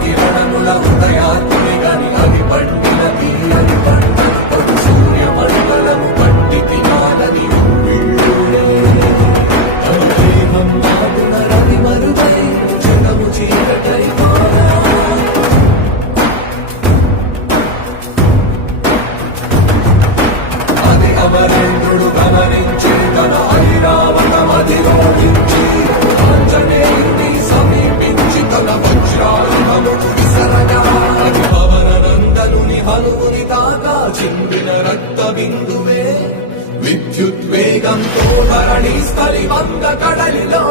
కిరణముల ఉదయాత్మి గని అది పండిన తీయని పంట సూర్య మండలము పట్టి తినాలని రవి మరుపై క్షణము చీకటై అది అమరేంద్రుడు గమనించి తన ఐరావతమధిరోహించి ఆంజనేయుని సమీపించి తన వజ్రాయుధమును విసరగా అది పవననందనుని హనుముని తాకా చిందిన రక్త బిందువే విద్యుద్వేగంతో ధరణి స్థలి వంద కడలిలో